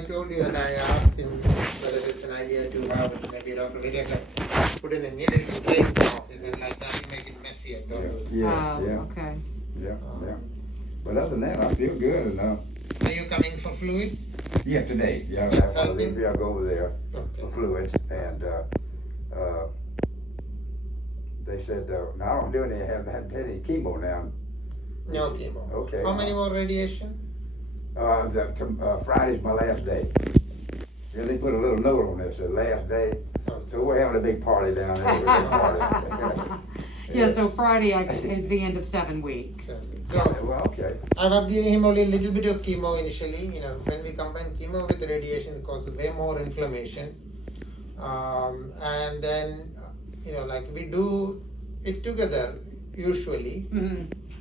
I told you, and I asked him whether it's an idea to have maybe Dr. Vidya put in a needle to place off. He said like that you make it messier. Don't do it. Yeah. Okay. Yeah. But other than that, I feel good enough. Are you coming for fluids? Yeah, today. Yeah, I have one of these. I'll go over there for fluids, and they said, no, I don't do any. Haven't had any chemo now. No chemo. Okay. How many more radiation? Friday's my last day. Yeah, they put a little note on this, the last day. So we're having a big party down there. Yeah, so Friday is the end of 7 weeks. So, well, okay. I was giving him only a little bit of chemo initially. You know, when we combine chemo with radiation, it causes way more inflammation. And then, you know, like we do it together usually,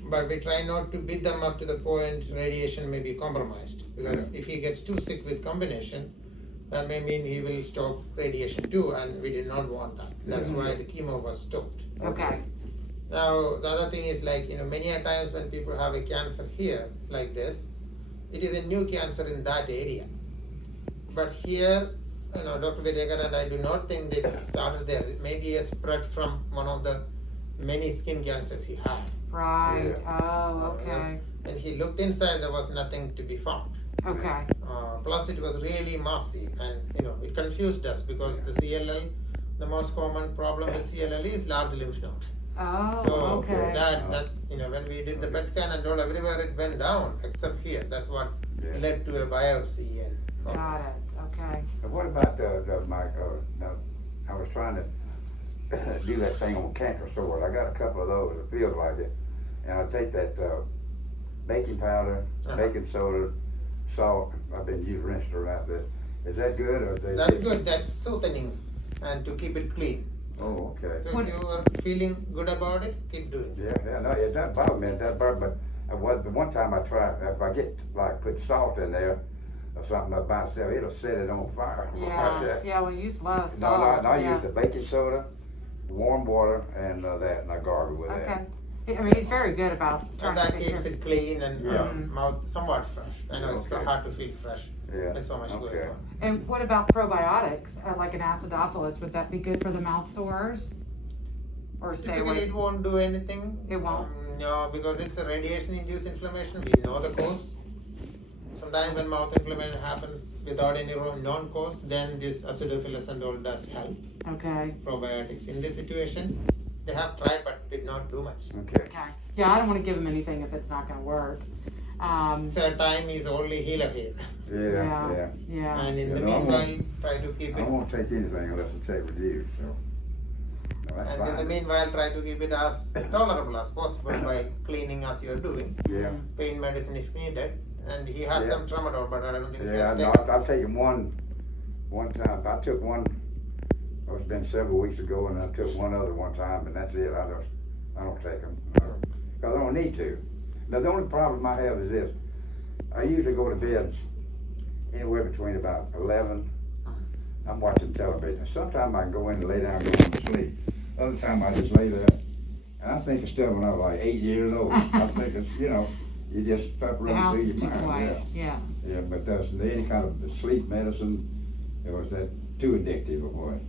but we try not to beat them up to the point radiation may be compromised. Because if he gets too sick with combination, that may mean he will stop radiation too, and we did not want that. That's why the chemo was stopped. Okay. Now, the other thing is like, you know, many a times when people have a cancer here, like this, it is a new cancer in that area. But here, you know, Dr. Videkar and I do not think they started there. It may be a spread from one of the many skin cancers he had. Right. Oh, okay. And he looked inside, there was nothing to be found. Okay. Plus it was really massive, and you know, it confused us because the CLL, the most common problem with CLL is large lymph node. Oh, So okay. that you know, when we did the PET scan and all, everywhere it went down except here. That's what led to a biopsy and all. Got it. Okay. What about I was trying to do that thing on cancer sores. I got a couple of those. It feels like it, and I take that baking powder, baking soda, salt. I've been using rinsed around this. Is that good or? That's good. That's soothing, and to keep it clean. Oh, okay. So if you are feeling good about it, keep doing it. Yeah, no, it doesn't bother me. It doesn't bother me. But the one time I tried, if I get like put salt in there or something by myself, it'll set it on fire. Yeah, we use less No, I use the baking soda, warm water, and that, and I gargle with that. Okay. I mean, he's very good about trying And that to take keeps care. it clean and mouth somewhat fresh. I know it's hard to feel fresh. Yeah. There's so much going on. And what about probiotics, like an acidophilus? Would that be good for the mouth sores? Or stay Typically, away? it won't do anything. It won't? No, because it's a radiation-induced inflammation. We know the cause. Sometimes when mouth inflammation happens without any known cause, then this acidophilus and all does help. Okay. Probiotics. In this situation, they have tried but did not do much. Okay. Yeah, I don't want to give him anything if it's not going to work. So time is only healer here. Yeah. And in the meanwhile, try to keep I it. don't want to take anything unless it's take with you, so. No, that's And fine. in the meanwhile, try to keep it as tolerable as possible by cleaning as you're doing. Yeah. Pain medicine if needed. And he has some tramadol, but I don't think he Yeah, has no, taken. I've taken one time. I took one, it's been several weeks ago, and I took one other one time, and that's it. I don't take them. Because I don't need to. Now, the only problem I have is this. I usually go to bed anywhere between about 11. I'm watching television. Sometimes I can go in and lay down and go to sleep. Other time I just lay there, and I think of stuff when I was like 8 years old. I think it's, you know, you just stuff The running house through is your too mind. quiet. Yeah. Yeah, but does any kind of sleep medicine, or is that too addictive or what?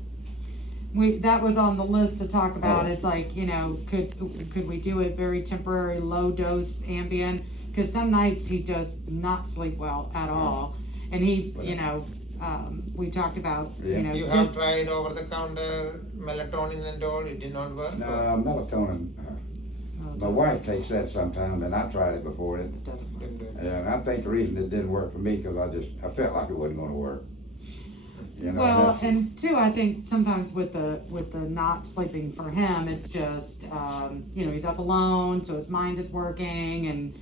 That was on the list to talk about. It's like, you know, could we do a very temporary low dose Ambien? Because some nights he does not sleep well at all, and he, you know, we talked about, you know, You have tried over the counter melatonin and all, it did not work? No, melatonin. My wife takes that sometimes, and I tried it before. It doesn't work. and I think the reason it didn't work for me because I felt like it wasn't going to work. You know, Well, and two, I think sometimes with the not sleeping for him, it's just you know, he's up alone, so his mind is working, and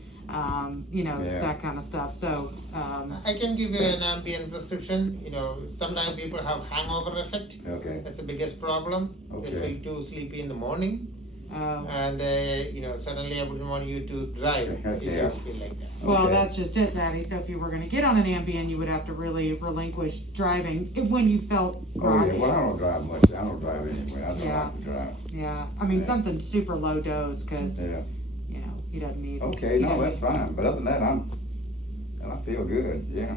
you know, that kind of stuff. So I can give you an Ambien prescription. You know, sometimes people have hangover effect. Okay. That's the biggest problem. Okay. They feel too sleepy in the morning. Oh. And you know, suddenly I wouldn't want you to drive if you feel like that. Well, Okay. that's just it, Daddy. So if you were going to get on an Ambien, you would have to really relinquish driving when you felt groggy. Oh, yeah. Well, I don't drive much. I don't drive anyway. I don't like to drive. Yeah. I mean, something super low dose because, Yeah. you know, he doesn't need. Okay, no, that's fine. But other than that, I feel good. Yeah.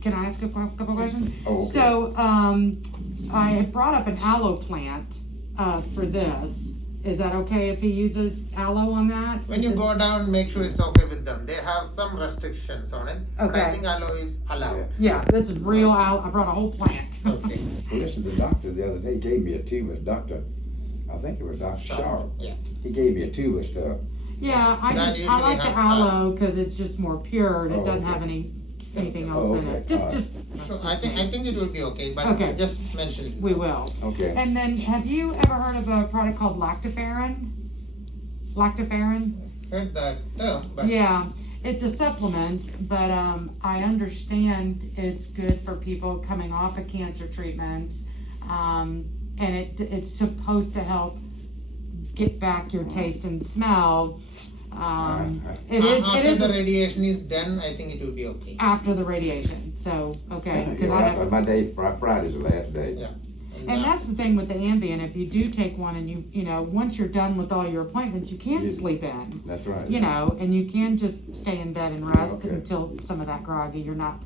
can I ask a couple questions? Oh, okay. So, I had brought up an aloe plant, for this. Is that okay if he uses aloe on that? When you go down, make sure it's okay with them. They have some restrictions on it. But Okay. I think aloe is allowed. Yeah, this is real aloe, I brought a whole plant. Okay. Well, listen, the doctor the other day gave me a tube of Dr. I think it was Dr. Sharp. Yeah. He gave me a tube of stuff. Yeah, That I usually like the has aloe, cause it's just more pure, and it Oh, doesn't okay. have anything Oh, else in okay. it. Just, Alright. So I think it will be okay, but Okay. just mention it. we will. Okay. And then, have you ever heard of a product called lactoferrin? Lactoferrin? Heard that term, but Yeah, it's a supplement, but, I understand it's good for people coming off of cancer treatments. And it's supposed to help get back your taste and smell. It after is the a- radiation is done, I think it will be okay. after the radiation, so, okay, You cause know, I that's don't, my day, Friday's the last day. Yeah. and that's the thing with the Ambien, if you do take one and you know, once you're done with all your appointments, you can You- sleep in. That's right. You know, and you can just stay in bed and rest Okay. until some of that groggy, you're not,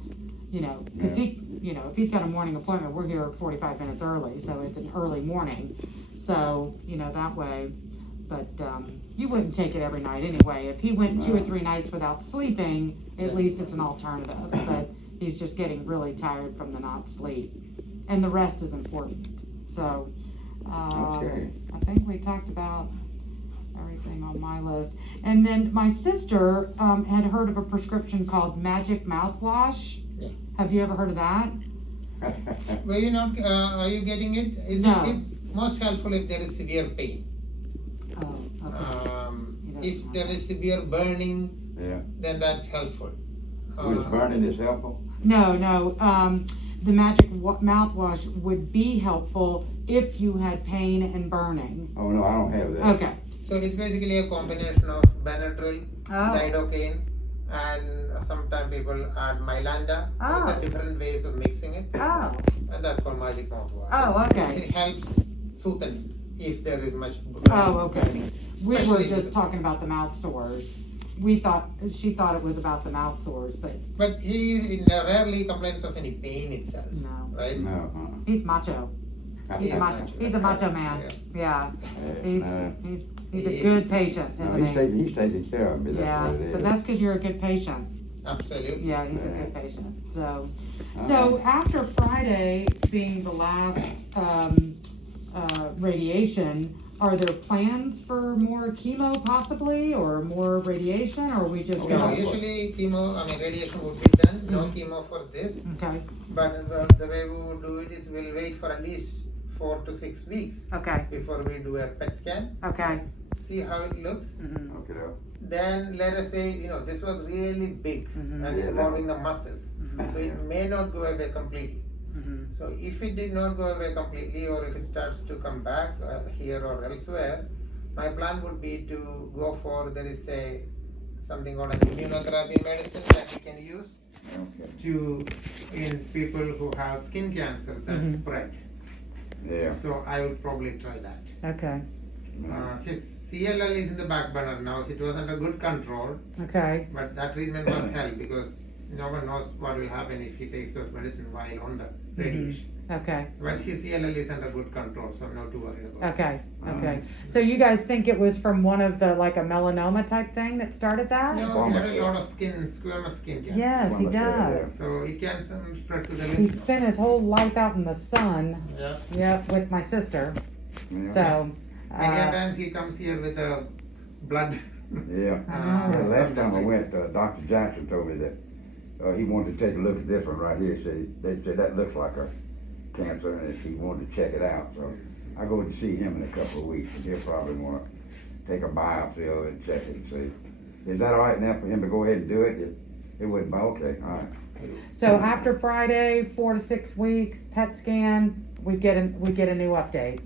you know, cause Yeah. he, you know, if he's got a morning appointment, we're here 45 minutes early, so it's an early morning. So, you know, that way, but, you wouldn't take it every night anyway. If he went 2 or No. 3 nights without sleeping, at least it's an alternative, but he's just getting really tired from the not sleep. And the rest is important, so, Okay. I think we talked about everything on my list. And then my sister, had heard of a prescription called Magic Mouthwash. Yeah. Have you ever heard of that? Were you not, are you getting it? Is No. it most helpful if there is severe pain? Oh, okay. If there is severe burning, Yeah. then that's helpful. Was burning is helpful? No, the Magic Mouthwash would be helpful if you had pain and burning. Oh, no, I don't have that. Okay. So it's basically a combination of Benadryl, lidocaine, and sometimes people add Mylanda. Oh. There's a different ways of mixing it, Oh, and that's called magic mouthwash. Oh, okay. It helps soothe if there is much. Oh, okay. We were Especially just with- talking about the mouth sores. She thought it was about the mouth sores, but But he rarely complains of any pain itself, no. right? No, He's macho. He's Yeah. a macho. He's a macho man. Yeah. He's he's a good patient, No, isn't he? he's taking care of me, that's Yeah, what it is. but that's because you're a good patient. Absolutely. Yeah, he's a good patient. So, All so right. after Friday being the last radiation, are there plans for more chemo possibly, or more radiation, or we just Oh, No, go? yeah. usually radiation would be done, no Mhm. chemo for this, Okay. but the way we would do it is we'll wait for at least 4 to 6 weeks Okay. before we do a PET scan, Okay. see how it looks. Mhm. Okay, though. Then let us say, this was really big Mhm. and Yeah, involving the muscles, Mhm. so it may not go away completely. Mhm. So if it did not go away completely, or if it starts to come back here or elsewhere, my plan would be to go for, there is something called an immunotherapy medicine that we can use Okay. in people who have skin cancer that's Mhm. spread. Yeah. So I would probably try that. Okay. His CLL is in the back burner now. It was under good control, Okay. but that treatment was held because no one knows what will happen if he takes those medicine while on the radiation. Okay. But his CLL is under good control, so I'm not too worried about it. Okay. Okay. So you guys think it was from one of the, like a melanoma type thing that started that? No, he had a lot of squamous skin cancer. Yes, he One of the- does. So it can spread to the He lymph node. spent his whole life out in the sun. Yeah. Yep, with my sister. Yeah. So. Many a times he comes here with a blood. Yeah. I know. Yeah, last time I went, Dr. Jackson told me that he wanted to take a look at this one right here. They said that looks like a cancer, and he wanted to check it out. So I go to see him in a couple of weeks, and he'll probably want to take a biopsy of it and check it and see. Is that all right now for him to go ahead and do it? It wouldn't be okay. All right. So after Friday, 4 to 6 weeks, PET scan, we get a new update.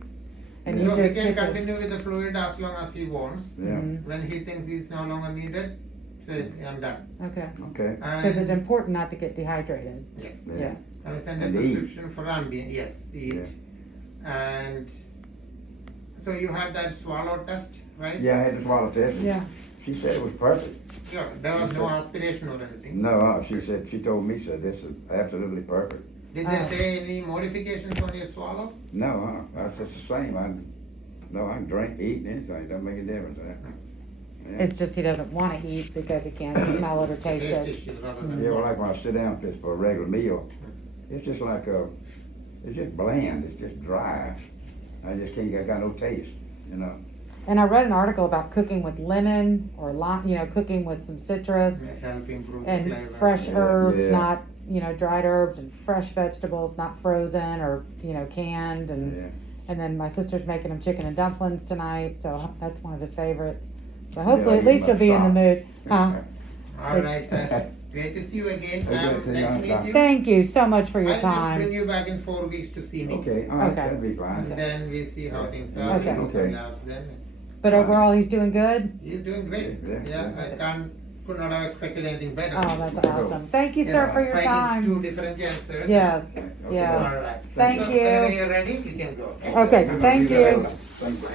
And you So he just can get the, continue with the fluid as long as he wants. Yeah. Mhm. When he thinks it's no longer needed, say, I'm done. okay, Okay. because it's And important not to get dehydrated. yes, Yeah. Yes. I send a And eat. prescription for Ambien. Yes, eat. And so you had that swallow test, right? Yeah, I had to swallow test. Yeah. She said it was perfect. Yeah, there was no aspiration or anything. No, she told me, said this is absolutely perfect. Did they say any modifications on your swallow? No, that's just the same. I can drink, eat, anything, it doesn't make a difference. Yeah. It's just he doesn't wanna eat because he can't smell it or taste it. issues rather than. Yeah, well, like when I sit down just for a regular meal, it's just like it's just bland, it's just dry. I got no taste, you know. And I read an article about cooking with lemon or lime, cooking with some citrus Help improve the and flavor. fresh Yeah, herbs, yeah. not, dried herbs and fresh vegetables, not frozen or, canned and then my sister's making him chicken and dumplings tonight, so that's one of his favorites. So hopefully Yeah, at least you he'll be in the must mood. Huh? All right, sir. Great to see you again. Okay, see you Nice to next time. meet you. Thank you so much for your I'll just bring time. you back in 4 weeks to see me. Okay, all right, Okay. that'd be fine. And then we see how things Okay. are. We do Okay. some labs then. But overall, he's doing good? He's doing great. Yeah. Could not have expected anything better. Oh, that's awesome. Thank you, sir, for your Fighting time. two different cancers. Yes, Okay. yes. All right. Thank So you. whenever you're ready, you can go. Okay, thank you. Thanks for